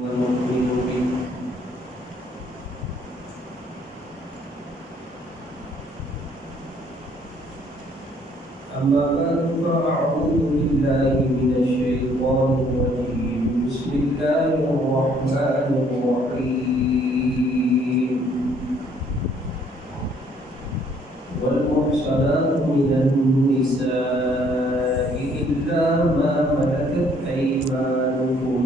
ونؤمن به أما بعد فأعوذ بالله من الشيطان الرجيم بسم الله الرحمن الرحيم والمحصنات من النساء إلا ما ملكت أيمانكم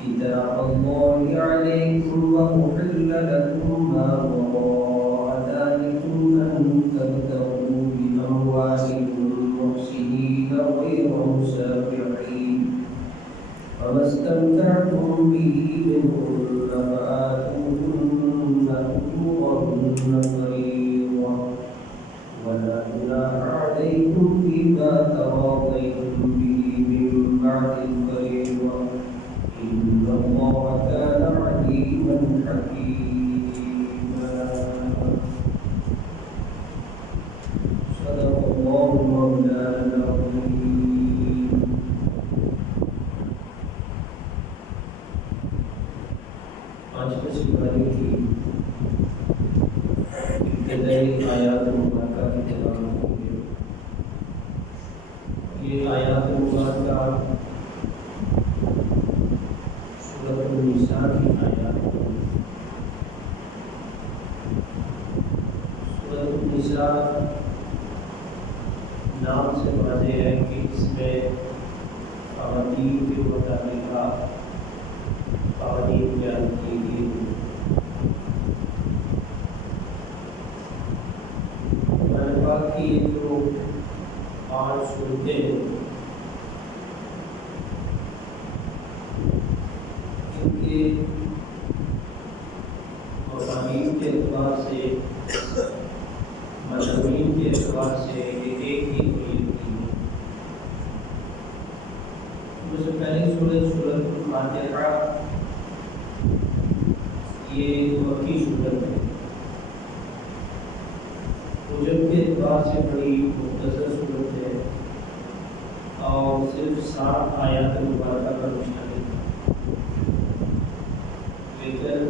كتاب الله عليكم وأحل لكم ما وراء ذلكم أن تبتغوا بأموالكم محسنين غير مسافحين فما استمتعتم به منهن فآتوهن أجورهن فريضة ولا جناح عليكم فيما تراضيتم به من بعد الفريضة إن الله كان عليما حكيما صدق الله مولانا العظيم. آج کے سپاہی کی ابتدائی آیات مبارکہ کی تلاوت کی ہے. یہ آیات مبارکہ سورۃ النساء کی آیات ہیں. سورۃ النساء نام سے واضح ہے کہ اس میں خواتین کے متعلق قوانین بیان کی گئی. قرآن پاک کی جو 8 سورتیں ان کے مضامین کے اعتبار سے مضامین کے اعتبار سے یہ ایک ہی قریب کی ہے. سب سے پہلی سورۃ الفاتحہ یہ مکی سورت ہے. حجم کے اعتبار سے بڑی مختصر صورت ہے اور صرف 7 آیات مبارکہ پر مشتمل ہے، لیکن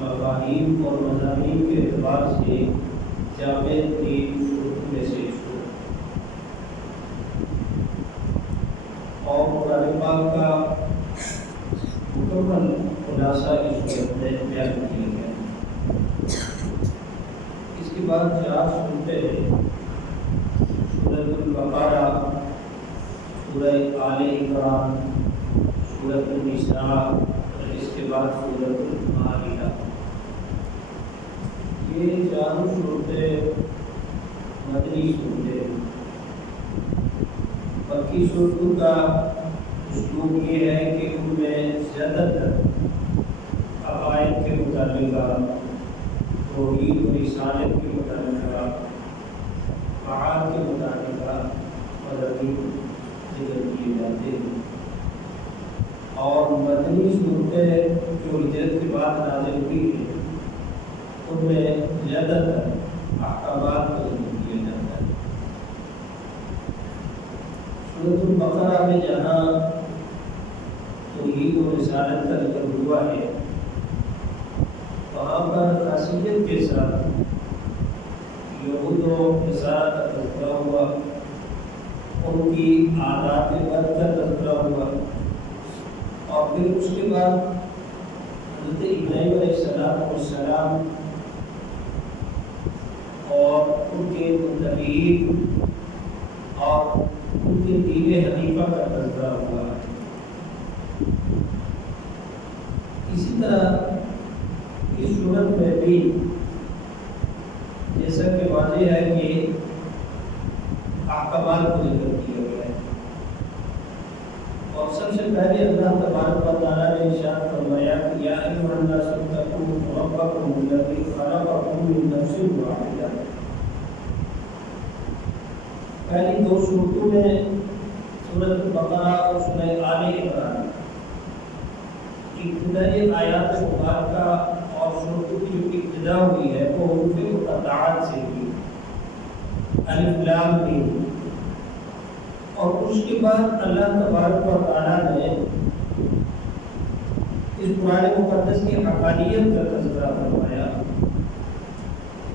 مفاہیم اور مضامین کے اعتبار سے جامع ترین صورتوں میں سے ایک صورت اور قرآن پاک کا مکمل خلاصہ اس صورت میں بیان کیا گیا. اس کے بعد 4 صورتیں ہیں: سورۃ البقرہ، سورہ آل عمران، سورۃ النساء اور اس کے بعد سورۃ المائدہ. یہ 4 صورتیں مدنی صورتیں ہیں. مکی صورتوں کا اسلوب یہ ہے کہ ان میں زیادہ تر عقائد کے متعلق، توحید و رسالت کے متعلق، معاد کے متعلق مضامین ذکر کیے جاتے ہیں. اور مدنی صورتیں جو ہجرت کے بعد نازل ہوئی ہیں ان میں زیادہ تر احکامات کو ذکر کیا جاتا ہے. سورۃ البقرہ میں جہاں توحید و رسالت کا ذکر ہوا ہے وہاں پر خاصیت کے ساتھ یہود و نصارہ کا تذکرہ ہوا، ان کی عادات بد کا تذکرہ ہوا، اور پھر اس کے بعد حضرت ابراہیم علیہ السلام اور ان کے متبعین اور ان کے دین حنیفہ کا تذکرہ ہوا. اسی طرح اس صورت میں بھی جیسا کہ واضح ہے کہ احکامات کو ذکر کیا گیا ہے. اور سب سے پہلے اللہ تبارک و تعالیٰ نے ارشاد فرمایا کہ یا ایھا الناس اتقوا ربکم الذی خلقکم من نفس واحدہ. پہلی 2 صورتوں میں سورۃ البقرہ اور سورہ آل عمران ابتدائی آیات مبارکہ اور صورتوں کی جو ابتدا ہوئی ہے وہ حروف مقطعات سے ہوئی، الف لام میم. اور اس کے بعد اللہ تبارک و تعالیٰ نے اس قرآن مقدس کی حقانیت کا تذکرہ فرمایا۔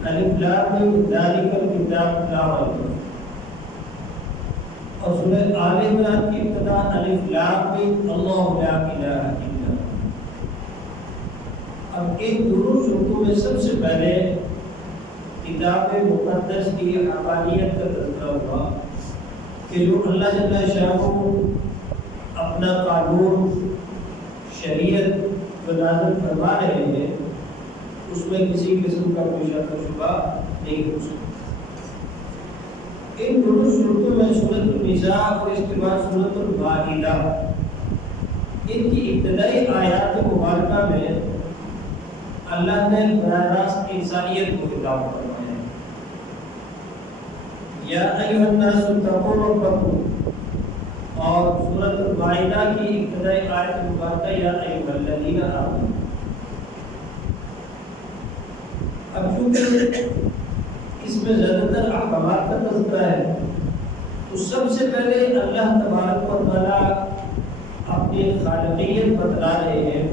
الف لام میم ذالک الکتاب لا ریب فیہ، اور سورہ آل عمران کی ابتدا الف لام میم اللہ لا الہ الا ہو۔ اب ان دونوں صورتوں میں سب سے پہلے کتاب مقدس کی حقانیت کا تذکرہ ہوا کہ جو اللہ جل شانہ اپنا قانون شریعت جو نازل فرما رہے ہیں اس میں کسی قسم کا کوئی شک و شبہ نہیں ہو سکتا۔ ان دونوں صورتوں میں سورۃ النساء اور اس کے بعد سورۃ المائدہ، ان کی ابتدائی آیات مبارکہ میں اللہ نے براہ راست انسانیت کو خطاب فرمایا، یا ایھا الناس اتقوا ربکم، اور سورۃ المائدہ کی ابتدائی آیت مبارکہ یا ایھا الذین آمنوا۔ اب چونکہ اس میں زیادہ تر احکامات کا تذکرہ ہے تو سب سے پہلے اللہ تبارک و تعالیٰ اپنی خالقیت بتلا رہے ہیں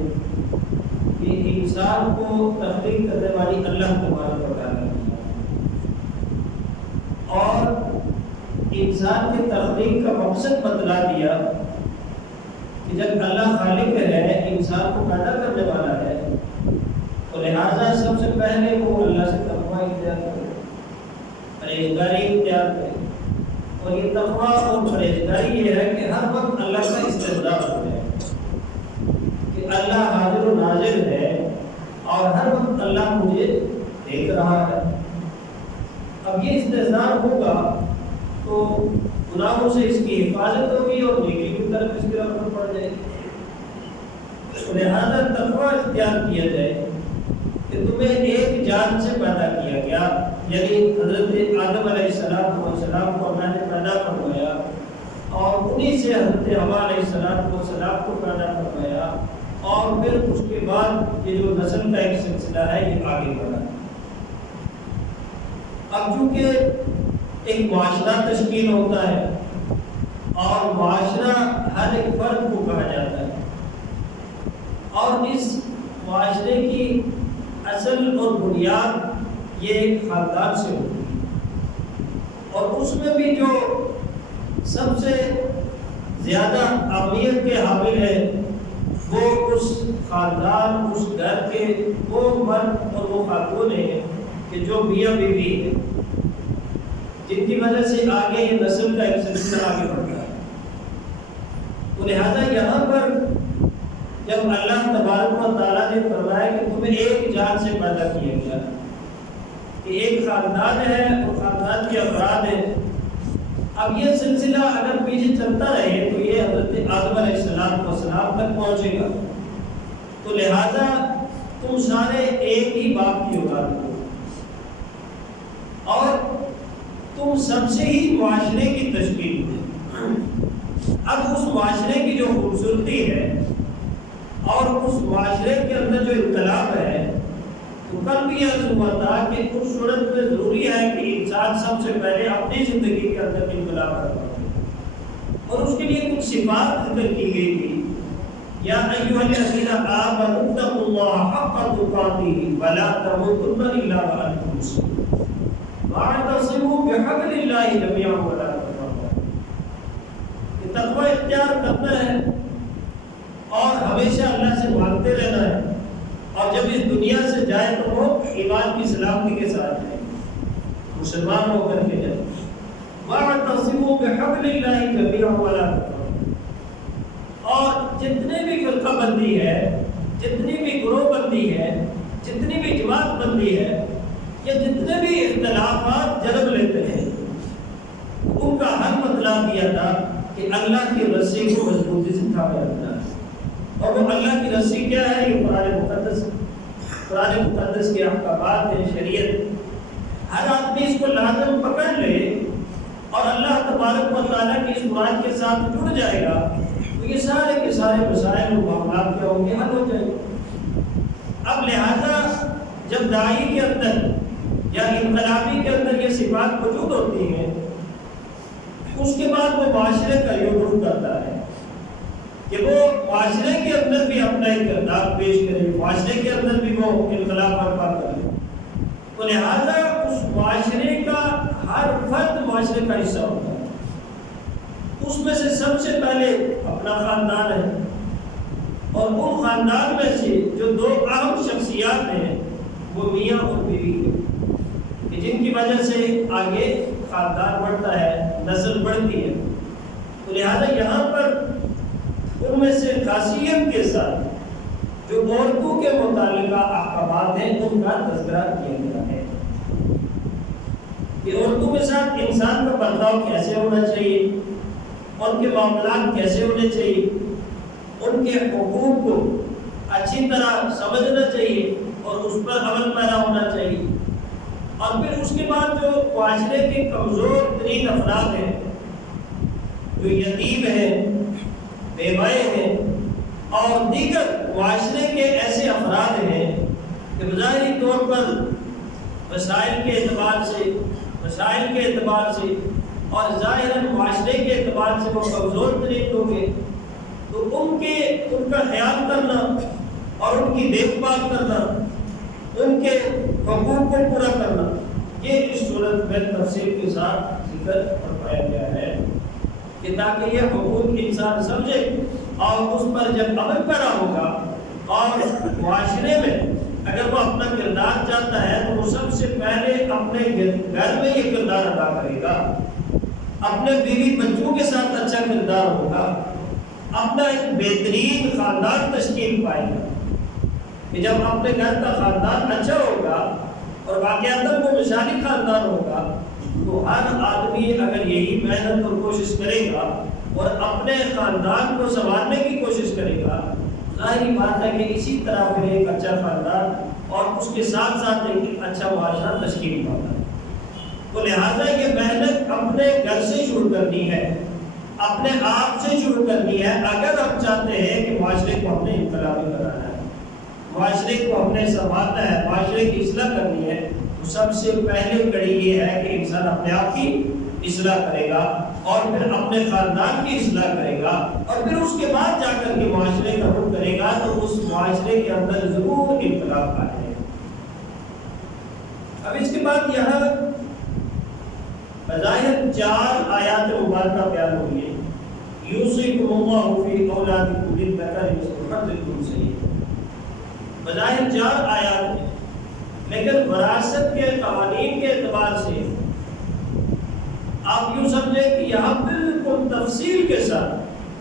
کہ انسان کو تخلیق کرنے والی اللہ تبارک و تعالیٰ اور انسان کے تخلیق کا مقصد بتلا دیا کہ جب اللہ خالق ہے، انسان کو پیدا کرنے والا ہے، تو لہٰذا سب سے پہلے وہ اللہ سے تقویٰ اختیار کرے، پرہیزگاری اختیار کرے، اور یہ تقویٰ اور پرہیزگاری یہ ہے کہ ہر وقت اللہ کا استحضار ہو جائے کہ اللہ حاضر و ناظر ہے اور ہر وقت اللہ مجھے دیکھ رہا ہے۔ اب یہ استحضار ہوگا تو گناہوں سے اس کی حفاظت ہوگی اور نیکی کی طرف اس کی رغبت پڑ جائے گی۔ لہٰذا تقویٰ اختیار کیا جائے کہ تمہیں ایک جان سے پیدا کیا گیا، یعنی حضرت آدم علیہ السلام کو اللہ نے پیدا فرمایا اور انہی سے حضرت حوا علیہ السلام کو پیدا فرمایا، اور پھر اس کے بعد یہ جو نسل کا ایک سلسلہ ہے یہ آگے بڑھا۔ اب چونکہ ایک معاشرہ تشکیل ہوتا ہے اور معاشرہ ہر ایک فرد کو کہا جاتا ہے، اور اس معاشرے کی اصل اور بنیاد یہ ایک خاندان سے ہوتی ہے، اور اس میں بھی جو سب سے زیادہ اہمیت کے حامل ہے وہ اس خاندان، اس گھر کے وہ مرد اور وہ خاتون ہیں کہ جو میاں بیوی ہے، جن کی وجہ سے آگے یہ نسل کا ایک سلسلہ آگے بڑھتا ہے۔ تو لہٰذا یہاں پر جب اللہ تبارک و تعالیٰ نے فرمایا کہ تمہیں ایک جان سے پیدا کیا گیا، کہ ایک خاندان ہے اور خاندان کے افراد ہیں، اب یہ سلسلہ اگر پیچھے چلتا رہے تو یہ حضرت آدم علیہ السلام تک پہنچے گا، تو لہٰذا تم سارے ایک ہی باپ کی اولاد ہو، اور تم سب سے ہی معاشرے کی تشکیل ہے۔ اب اس معاشرے کی جو خوبصورتی ہے اور اس معاشرے کے اندر جو انقلاب ہے، تو کل بھی عرض ہوا تھا کہ اس صورت میں ضروری ہے کہ انسان سب سے پہلے اپنی زندگی کے اندر انقلاب کرتا ہے، اور اس کے لیے کچھ صفات ذکر کی گئی تھی، یا ایھا الذین آمنوا اتقوا اللہ حق تقاتہ ولا تموتن الا وانتم مسلمون واعتصموا بحبل اللہ جميعا ولا تفرقوا۔ یہ تقوی اختیار کرنا ہے اور ہمیشہ اللہ سے مانگتے رہنا ہے، اور جب اس دنیا سے جائے تو وہ ایمان کی سلامتی کے ساتھ جائے، مسلمان ہو کر کے جائے۔ وَاعْتَصِمُوا بِحَبْلِ اللَّهِ جَمِيعًا وَلَا تَفَرَّقُوا، اور جتنے بھی فرقہ بندی ہے، جتنی بھی گروہ بندی ہے، جتنی بھی جماعت بندی ہے، یا جتنے بھی اختلافات جنم لیتے ہیں، ان کا حل مطلب دیا تھا کہ اللہ کی رسی کو مضبوطی سے تھامے رکھنا ہے، اور وہ اللہ کی رسی کیا ہے؟ یہ قرآن مقدس کے احکامات ہیں، شریعت۔ ہر آدمی اس کو لازم پکڑ لے اور اللہ تبارک و تعالیٰ کی اس بات کے ساتھ جڑ جائے گا تو یہ سارے کے سارے مسائل و معاملات کیا ہوں گے؟ حل ہو جائے گا۔ اب لہذا جب داعی کے اندر یا انقلابی کے اندر یہ صفات موجود ہوتی ہیں، اس کے بعد وہ معاشرے کا رخ کرتا ہے کہ وہ معاشرے کے اندر بھی اپنا ایک کردار پیش کرے، معاشرے کے اندر بھی وہ انقلاب برپا کرے، تو لہٰذا اس معاشرے کا ہر فرد معاشرے کا حصہ ہوتا ہے۔ اس میں سے سب سے پہلے اپنا خاندان ہے، اور ان خاندان میں سے جو دو اہم شخصیات ہیں وہ میاں اور بیوی ہیں، کہ جن کی وجہ سے آگے خاندان بڑھتا ہے، نسل بڑھتی ہے۔ تو لہٰذا یہاں پر ان میں سے خاصیت کے ساتھ جو عورتوں کے متعلقہ احکامات ہیں ان کا تذکرہ کیا گیا ہے کہ عورتوں کے ساتھ انسان کا برتاؤ کیسے ہونا چاہیے، ان کے معاملات کیسے ہونے چاہیے، ان کے حقوق کو اچھی طرح سمجھنا چاہیے اور اس پر عمل پیرا ہونا چاہیے۔ اور پھر اس کے بعد جو معاشرے کے کمزور ترین افراد ہیں، جو یتیم ہیں، بیوائے ہیں، اور دیگر معاشرے کے ایسے افراد ہیں کہ بظاہری طور پر وسائل کے اعتبار سے اور ظاہراً معاشرے کے اعتبار سے وہ کمزور ترین لوگ ہیں، تو ان کا خیال کرنا اور ان کی دیکھ بھال کرنا، ان کے حقوق کو پورا کرنا، یہ اس صورت میں تفصیل کے ساتھ ذکر فرمایا گیا ہے کہ تاکہ یہ حقوق انسان سمجھے اور اس پر جب عمل پیرا ہوگا اور معاشرے میں اگر وہ اپنا کردار چاہتا ہے تو وہ سب سے پہلے اپنے گھر میں یہ کردار ادا کرے گا، اپنے بیوی بچوں کے ساتھ اچھا کردار ہوگا، اپنا ایک بہترین خاندان تشکیل پائے گا کہ جب اپنے گھر کا خاندان اچھا ہوگا اور واقعات وہ مثالی خاندان ہوگا تو ہر آدمی اگر یہی محنت اور کوشش کرے گا اور اپنے خاندان کو سنبھالنے کی کوشش کرے گا، ظاہری بات ہے کہ اسی طرح پھر ایک اچھا خاندان اور اس کے ساتھ ساتھ ایک اچھا معاشرہ تشکیل پاتا ہے۔ تو لہٰذا یہ محنت اپنے گھر سے شروع کرنی ہے، اپنے آپ سے شروع کرنی ہے اگر ہم چاہتے ہیں کہ معاشرے کو ہم نے انقلابی بنانا ہے، معاشرے کو ہم نے سنبھالنا ہے، معاشرے کی اصلاح کرنی ہے، تو سب سے پہلے کڑی یہ ہے کہ انسان اپنے آپ کی اصلاح کرے گا اور پھر اپنے خاندان کی اصلاح کرے گا اور پھر اس کے بعد جا کر کے معاشرے کا رخ کرے گا تو اس معاشرے کے اندر ضرور انقلاب آئے گا۔ اب اس کے بعد یہاں بظاہر 4 آیات مبارکہ بیان ہوئی ہیں، یوصیکم اللہ فی اولادکم للذکر مثل حظ الانثیین، بظاہر 4 آیات ہیں، لیکن وراثت کے قوانین کے اعتبار سے آپ یوں سمجھیں کہ یہاں بالکل تفصیل کے ساتھ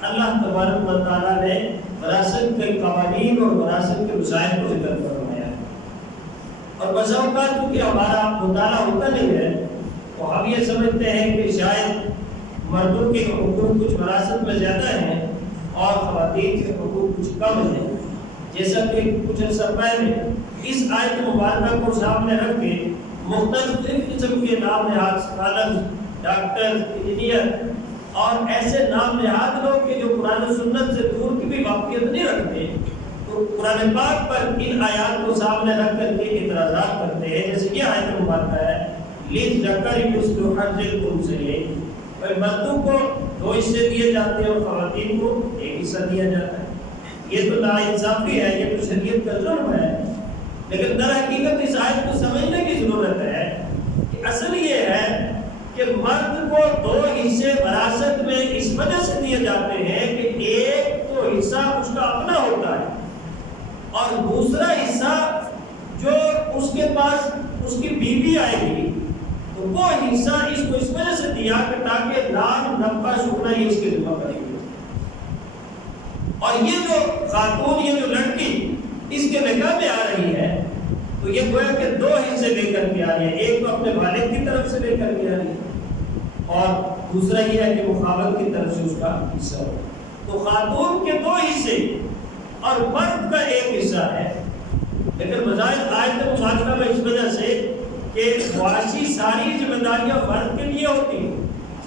اللہ تبارک و تعالیٰ نے وراثت کے قوانین اور وراثت کے مسائل کو ذکر فرمایا ہے۔ اور بسا اوقات کیونکہ ہمارا مطالعہ ہوتا نہیں ہے تو ہم یہ سمجھتے ہیں کہ شاید مردوں کے حقوق کچھ وراثت میں زیادہ ہیں اور خواتین کے حقوق کچھ کم ہیں، جیسا کہ کچھ عرصہ پہلے اس آیت مبارکہ کو سامنے رکھ کے مختلف قسم کے نام نہاد اسکالر، ڈاکٹر، انجینئر اور ایسے نام نہاد لوگ کہ جو قرآن و سنت سے دور کی بھی واقفیت نہیں رکھتے، تو قرآن پاک پر ان آیات کو سامنے رکھ کر کے اعتراضات کرتے ہیں، جیسے یہ آیت مبارکہ ہے للذکر مثل حظ الانثیین، مردوں کو 2 حصے دیے جاتے ہیں اور خواتین کو 1 حصہ دیا جاتا ہے۔ یہ تو ناانصافی ہے، یہ تو شریعت کا ظلم ہے، لیکن در حقیقت اس آیت کو سمجھنے کی ضرورت ہے کہ اصل یہ ہے کہ مرد کو 2 حصے وراثت میں اس وجہ سے دیے جاتے ہیں کہ ایک تو حصہ اس کا اپنا ہوتا ہے اور دوسرا حصہ جو اس کے پاس اس کی بیوی آئے گی تو وہ حصہ اس کو اس وجہ سے دیا کہ تاکہ نام نفع شکرہ یہ اس کے ذمہ کرے گی، اور یہ جو خاتون، یہ جو لڑکی اس کے نکاح میں آ رہی ہے تو یہ گویا کہ 2 حصے لے کر کے آ رہی ہے، ایک تو اپنے والد کی طرف سے لے کر کے آ رہی ہے اور دوسرا یہ ہے کہ مخاوت کی طرف سے اس کا حصہ ہو۔ تو خاتون کے 2 حصے اور مرد کا 1 حصہ ہے، لیکن بظاہر آیت مبارکہ میں اس وجہ سے کہ معاشی ساری ذمہ داریاں فرد کے لیے ہوتی ہیں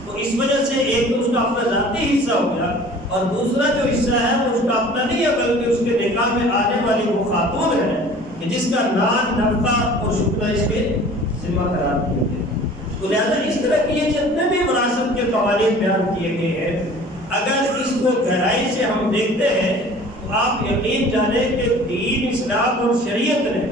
تو اس وجہ سے ایک تو اس کا اپنا ذاتی حصہ ہو گیا اور دوسرا جو حصہ ہے وہ اس کا اپنا نہیں ہے بلکہ اس کے نکاح میں آنے والی وہ خاتون ہے کہ جس کا نام نفقہ اور شکرہ اس کے ذمہ قرار دیے گئے۔ تو لہٰذا اس طرح کی یہ جتنے بھی وراثت کے قوانین بیان کیے گئے ہیں اگر اس کو گہرائی سے ہم دیکھتے ہیں تو آپ یقین جانیں کہ دین اسلام اور شریعت نے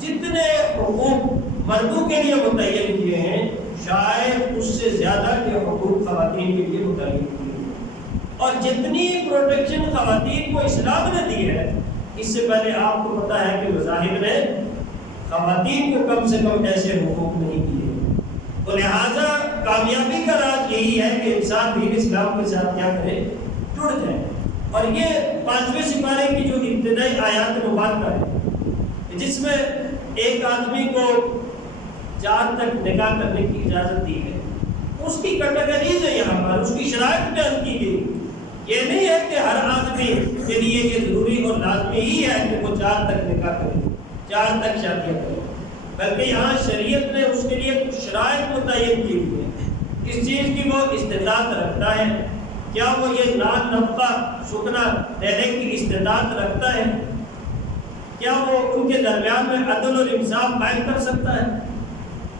جتنے حقوق مردوں کے لیے متعین کیے ہیں شاید اس سے زیادہ کے حقوق خواتین کے لیے متعین کیے ہیں، اور جتنی پروٹیکشن خواتین کو اسلام نے دی ہے اس سے پہلے آپ کو پتا ہے کہ مذاہب نے خواتین کو کم سے کم ایسے حقوق نہیں دیے۔ تو لہٰذا کامیابی کا راز یہی ہے کہ انسان دین اسلام کے ساتھ کیا کرے، جڑ جائے۔ اور یہ 5ویں سپارے کی جو ابتدائی آیات مبارکہ ہے جس میں ایک آدمی کو 4 تک نکاح کرنے کی اجازت دی ہے، اس کی کیٹیگریز ہے یہاں پر، اس کی شرائط بیان کی گئی۔ یہ نہیں ہے کہ ہر آدمی کے لیے یہ ضروری اور لازمی ہی ہے کہ وہ 4 تک نکاح کرے، 4 تک شادیاں کرے، بلکہ یہاں شریعت نے اس کے لیے کچھ شرائط متعین کی ہوئی ہے۔ اس چیز کی وہ استطاعت رکھتا ہے، کیا وہ یہ نان نفقہ سکنا دینے کی استطاعت رکھتا ہے، کیا وہ ان کے درمیان میں عدل اور انصاف قائم کر سکتا ہے۔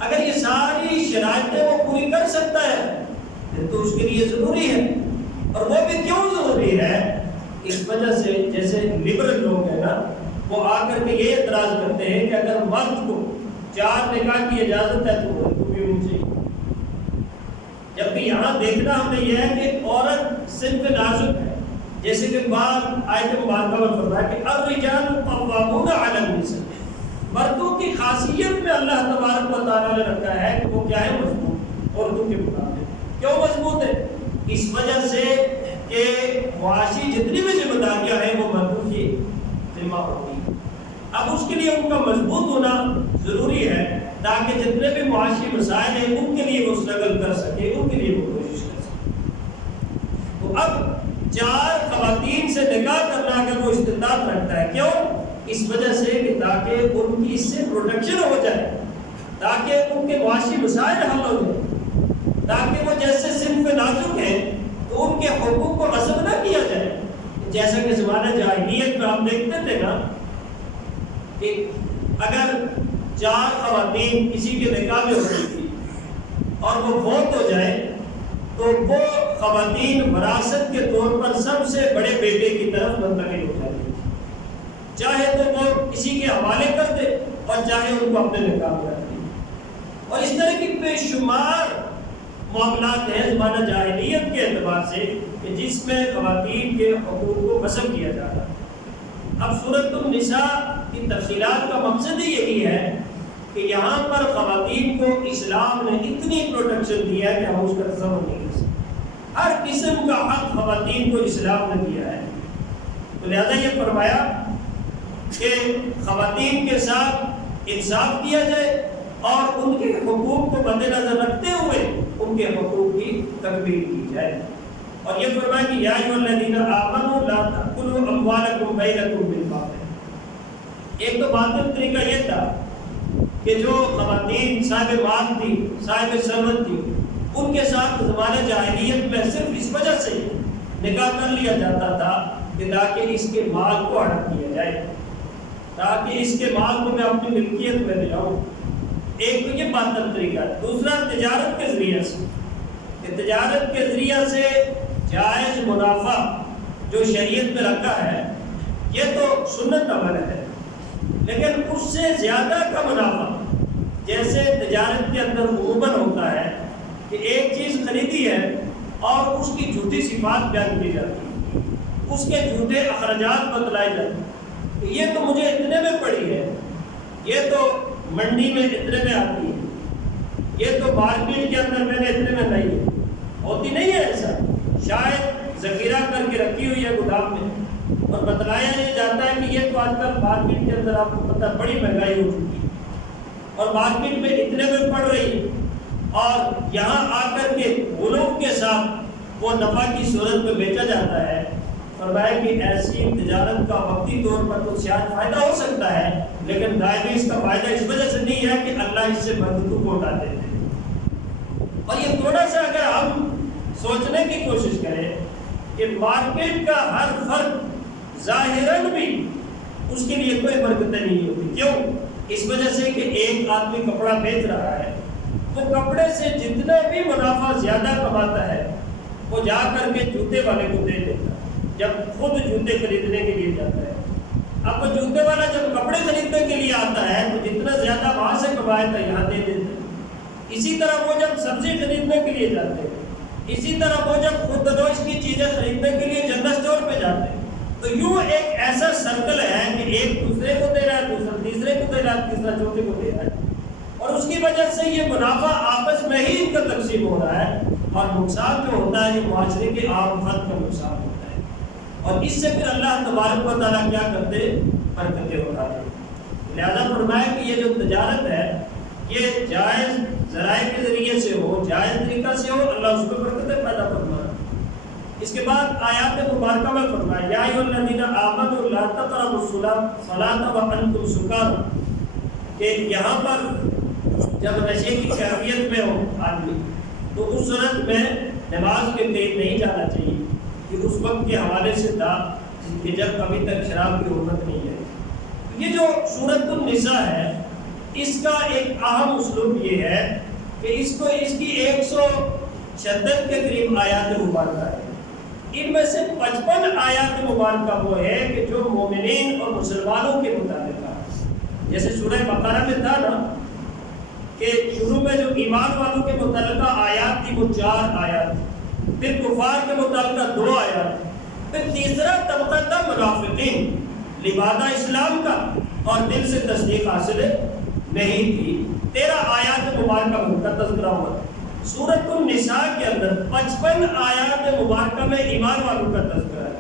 اگر یہ ساری شرائطیں وہ پوری کر سکتا ہے تو اس کے لیے ضروری ہے۔ اور وہ بھی کیوں ضروری ہے؟ اس وجہ سے جیسے لبرل لوگ ہیں نا، وہ آ کر کے یہ اعتراض کرتے ہیں کہ اگر مرد کو 4 نکاح کی اجازت ہے تو عورت کو بھی ہونی چاہیے، جبکہ یہاں دیکھنا ہمیں یہ ہے کہ عورت صنف نازک ہے، جیسے کہ بعض آیت مبارکہ میں فرمایا کہ الرجال قوامون علی النساء، مردوں کی خاصیت میں اللہ تبارک و تعالیٰ نے رکھا ہے کہ وہ کیا ہے، مضبوط عورتوں کے مقابلے۔ کیوں مضبوط ہے؟ اس وجہ سے کہ معاشی جتنی بھی ذمہ داریاں ہیں وہ مردوں کی ذمہ ہوتی ہیں۔ اب اس کے لیے ان کا مضبوط ہونا ضروری ہے تاکہ جتنے بھی معاشی مسائل ہیں ان کے لیے وہ اسٹرگل کر سکے، ان کے لیے وہ کوشش کر سکے۔ تو اب 4 خواتین سے نکاح کرنا اگر وہ استطاعت رکھتا ہے، کیوں؟ اس وجہ سے کہ تاکہ ان کی اس سے پروٹیکشن ہو جائے، تاکہ ان کے معاشی مسائل حل ہو جائے، تاکہ وہ جیسے صنف نازک ہیں تو ان کے حقوق کو غصب نہ کیا جائے۔ جیسا کہ زمانہ جاہلیت میں ہم دیکھتے تھے نا کہ اگر 4 خواتین کسی کے نکاح میں ہوتی تھی اور وہ فوت ہو جائے تو وہ خواتین وراثت کے طور پر سب سے بڑے بیٹے کی طرف منتقل ہو جاتی تھی، چاہے تو وہ کسی کے حوالے کر دے اور چاہے ان کو اپنے نکاح میں رکھ دے۔ اور اس طرح کی بے شمار معاملات ہیں زمانہ جاہلیت کے اعتبار سے کہ جس میں خواتین کے حقوق کو غصب کیا جاتا ہے۔ اب سورۃ النساء کی تفصیلات کا مقصد ہی یہی ہے کہ یہاں پر خواتین کو اسلام نے اتنی پروٹیکشن دیا ہے کہ ہم اس کا تصور نہیں کر سکتے۔ ہر قسم کا حق خواتین کو اسلام نے دیا ہے، تو لہذا یہ فرمایا کہ خواتین کے ساتھ انصاف کیا جائے اور ان کے حقوق کو مد نظر رکھتے ہوئے ان کے حقوق کی تکمیل کی جائے۔ اور یہ فرمایا کہ یا ایھا الذین آمنوا لا تأکلوا اموالکم بینکم بالباطل۔ ایک تو باطل طریقہ یہ تھا کہ جو خواتین صاحب مال تھی، صاحب ثروت تھی، ان کے ساتھ زمانہ جاہلیت میں صرف اس وجہ سے نکاح کر لیا جاتا تھا کہ تاکہ اس کے مال کو ہڑپ کیا جائے، تاکہ اس کے مال کو میں اپنی ملکیت میں لے آؤں۔ ایک تو یہ باطل طریقہ ہے۔ دوسرا تجارت کے ذریعے سے، کہ تجارت کے ذریعے سے جائز منافع جو شریعت میں رکھا ہے یہ تو سنت عمل ہے، لیکن اس سے زیادہ کا منافع جیسے تجارت کے اندر عموماً ہوتا ہے کہ ایک چیز خریدی ہے اور اس کی جھوٹی صفات بیان کی جاتی ہے، اس کے جھوٹے اخراجات بتلائے جاتے ہیں کہ یہ تو مجھے اتنے میں پڑی ہے، یہ تو منڈی میں اتنے میں آتی ہے، یہ تو مارکیٹ کے اندر میں نے اتنے میں لائی ہے۔ ہوتی نہیں ہے ایسا، شاید ذخیرہ کر کے رکھی ہوئی ہے گودام میں اور بتلایا یہ جاتا ہے کہ یہ تو آج کل مارکیٹ کے اندر آپ کو پتہ بڑی مہنگائی ہو چکی ہے اور مارکیٹ میں اتنے میں پڑ رہی ہے، اور یہاں آ کر کے غلو کے ساتھ وہ نفع کی صورت میں بیچا جاتا ہے۔ فرمایا کہ ایسی تجارت کا وقتی طور پر تو شاید فائدہ ہو سکتا ہے، لیکن دائمی اس کا فائدہ اس وجہ سے نہیں ہے کہ اللہ اس سے برکتوں کو اٹھا دیتے ہیں۔ اور یہ تھوڑا سا اگر ہم سوچنے کی کوشش کریں کہ مارکیٹ کا ہر فرد ظاہراً بھی اس کے لیے کوئی برکتیں نہیں ہوتی، کیوں؟ اس وجہ سے کہ ایک آدمی کپڑا بیچ رہا ہے، وہ کپڑے سے جتنا بھی منافع زیادہ کماتا ہے وہ جا کر کے جوتے والے کو دے دیتا ہے جب خود جوتے خریدنے کے لیے جاتا ہے۔ اب وہ جوتے والا جب کپڑے خریدنے کے لیے آتا ہے تو جتنا زیادہ وہاں سے کمائے تھا یہاں دے دیتے ہیں۔ اسی طرح وہ جب سبزی خریدنے کے لیے جاتے ہیں، اسی طرح وہ جب خود روش کی چیزیں خریدنے کے لیے جنرل اسٹور پہ جاتے ہیں، تو یوں ایک ایسا سرکل ہے کہ ایک دوسرے کو دے رہا ہے، دوسرا تیسرے کو دے رہا ہے، تیسرا چوتھے کو دے رہا ہے، اور اس کی وجہ سے یہ منافع آپس میں ہی ان کا تقسیم ہو رہا ہے، اور نقصان جو ہوتا ہے یہ معاشرے کے عام فرد کا نقصان ہوتا ہے، اور اس سے پھر اللہ تبارک و تعالیٰ کیا کرتے؟ برکتیں اٹھاتے۔ لہذا فرمایا کہ یہ جو تجارت ہے یہ جائز ذرائع کے ذریعے سے ہو، جائز طریقہ سے ہو، اللہ اس کو برکتیں پیدا فرمائے۔ اس کے بعد آیات مبارکہ میں فرمایا یا ایھا الذین آمنوا لا تقربوا الصلاۃ وانتم سکارى، کہ یہاں پر جب نشے کی کیفیت میں ہو آدمی تو اس صورت میں نماز کے قریب نہیں جانا چاہیے، کہ اس وقت کے حوالے سے تھا کہ جب ابھی تک شراب کی حرمت نہیں ہے۔ یہ جو سورۃ النساء ہے اس کا ایک اہم اسلوب یہ ہے کہ اس کی 176 کے قریب آیات مبارکہ ہے، ان میں سے 55 آیات مبارکہ وہ ہے کہ جو مومنین اور مسلمانوں کے متعلق ہے۔ جیسے سورہ بقرہ میں تھا نا کہ شروع میں جو ایمان والوں کے متعلقہ آیات تھی وہ 4 آیات، پھر کفار کے متعلقہ 2 آیات، پھر تیسرا طبقہ تھا منافقین، لبادہ اسلام کا اور دل سے تصدیق حاصل نہیں تھی، 13 آیات مبارکہ کا تذکرہ ہوا۔ سورۃ النساء کے اندر 55 آیات مبارکہ میں ایمان والوں کا تذکرہ ہے،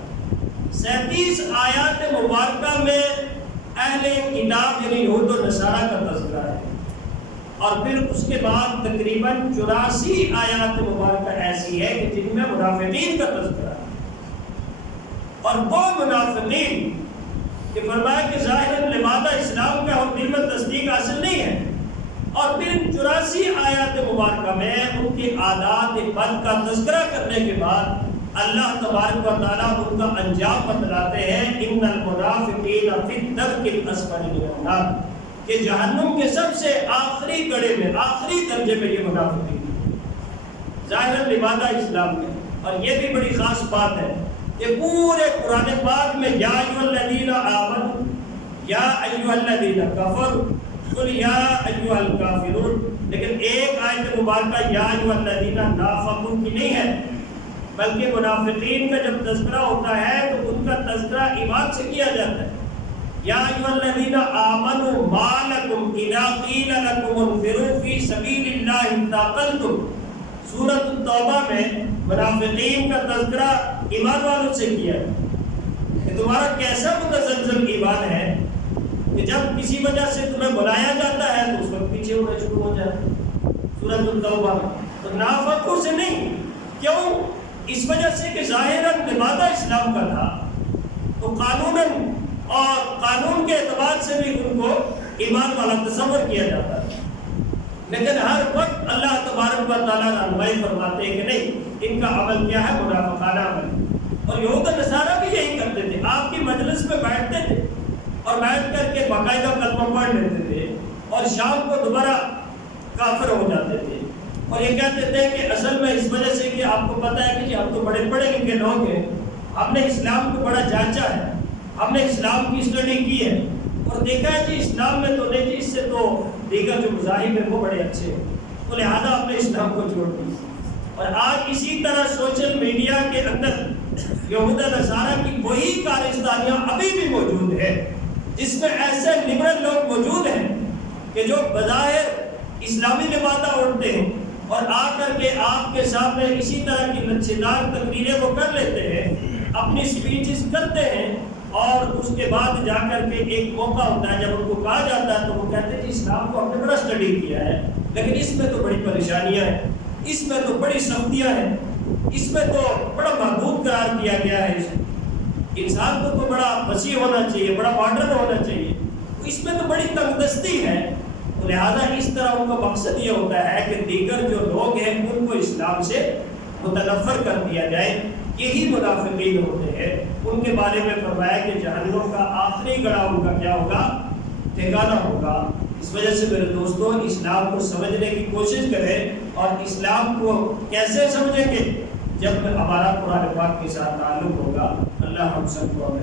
37 آیات مبارکہ میں اہل کتاب یعنی یہود و نصارہ کا تذکرہ ہے، اور پھر اس کے بعد تقریباً 84 آیات مبارکہ ایسی ہے کہ جن میں منافقین کا تذکرہ ہے، اور وہ منافقین کہ فرمایا کہ ظاہراً لبادہ اسلام کا اور دل میں تصدیق حاصل نہیں ہے، اور پھر 84 آیات مبارکہ میں ان کے عادات بد کا تذکرہ کرنے کے بعد اللہ تبارک و تعالیٰ ان کا انجام بتلاتے ہیں، ان المنافقین فی الدرک الاسفل من النار، کہ جہنم کے سب سے آخری گڑھے میں، آخری درجے میں یہ منافقین ظاہراً لبادہ اسلام میں۔ اور یہ بھی بڑی خاص بات ہے کہ پورے قرآن پاک میں یا ایھا الذین آمنوا یا ایھا الذین کفروا قل یا ایھا الکافرون، لیکن ایک آیت مبارکہ یا ایھا الذین نافقوا کی نہیں ہے، بلکہ منافقین کا جب تذکرہ ہوتا ہے تو ان کا تذکرہ ایمان سے کیا جاتا ہے۔ یا ایھا الذین آمنوا ما لکم اذا قیل لکم انفروا فی سبیل اللہ اثاقلتم، سورۃ التوبہ میں منافقین کا تذکرہ ایمان والوں سے کیا ہے کہ تمہارا کیسا متزلزل ایمان ہے کہ جب کسی وجہ سے تمہیں بلایا جاتا ہے تو اس وقت پیچھے ہونا شروع ہو جاتا ہے۔ سورۃ التوبہ میں تو نافقوں سے نہیں، کیوں؟ اس وجہ سے کہ ظاہراً لبادہ اسلام کا تھا تو قانوناً اور قانون کے اعتبار سے بھی ان کو ایمان والا تصور کیا جاتا ہے، لیکن ہر وقت اللہ تبارک و تعالیٰ رہنمائی فرماتے ہیں کہ نہیں، ان کا عمل کیا ہے؟ منافقانہ عمل۔ اور یہود و نصارہ بھی یہی کرتے تھے، آپ کی مجلس میں بیٹھتے تھے اور بیٹھ کر کے باقاعدہ کلمہ پڑھ لیتے تھے اور شام کو دوبارہ کافر ہو جاتے تھے، اور یہ کہتے تھے کہ اصل میں اس وجہ سے کہ آپ کو پتہ ہے کہ جی ہم تو بڑے پڑھے لکھے لوگ ہیں، ہم نے اسلام کو بڑا جانچا ہے، ہم نے اسلام کی اسٹڈی کی ہے اور دیکھا ہے جی اسلام میں تو نہیں جی، اس سے تو دیگر جو مذاہب ہیں وہ بڑے اچھے ہیں، تو لہٰذا ہم نے اسلام کو چھوڑ دی۔ اور آج اسی طرح سوشل میڈیا کے اندر یہود و نصارہ کی وہی کارستانیاں ابھی بھی موجود ہیں، جس میں ایسے لبرل لوگ موجود ہیں کہ جو بظاہر اسلامی لبادہ اوڑھتے ہیں اور آ کر کے آپ کے سامنے اسی طرح کی لچھیدار تقریریں وہ کر لیتے ہیں، اپنی سپیچز کرتے ہیں، اور اس کے بعد جا کر کے ایک موقع ہوتا ہے جب ان کو کہا جاتا ہے تو وہ کہتے ہیں کہ اسلام کو ہم نے بڑا اسٹڈی کیا ہے، لیکن اس میں تو بڑی پریشانیاں ہیں، اس میں تو بڑی سختیاں ہیں، اس میں تو بڑا محدود قرار دیا گیا ہے، انسان کو تو بڑا وسیع ہونا چاہیے، بڑا ماڈرن ہونا چاہیے، اس میں تو بڑی تنگ دستی ہے۔ تو لہٰذا اس طرح ان کا مقصد یہ ہوتا ہے کہ دیگر جو لوگ ہیں ان کو اسلام سے متنفر کر دیا جائے، یہی منافقین ہوتے ہیں۔ ان کے بارے میں فرمایا کہ جہنم کا آخری گڑھا ان کا کیا ہوگا؟ ٹھکانہ ہوگا۔ اس وجہ سے میرے دوستوں اسلام کو سمجھنے کی کوشش کریں، اور اسلام کو کیسے سمجھیں گے؟ جب ہمارا قرآن پاک کے ساتھ تعلق ہوگا، اللہ ہم سب کو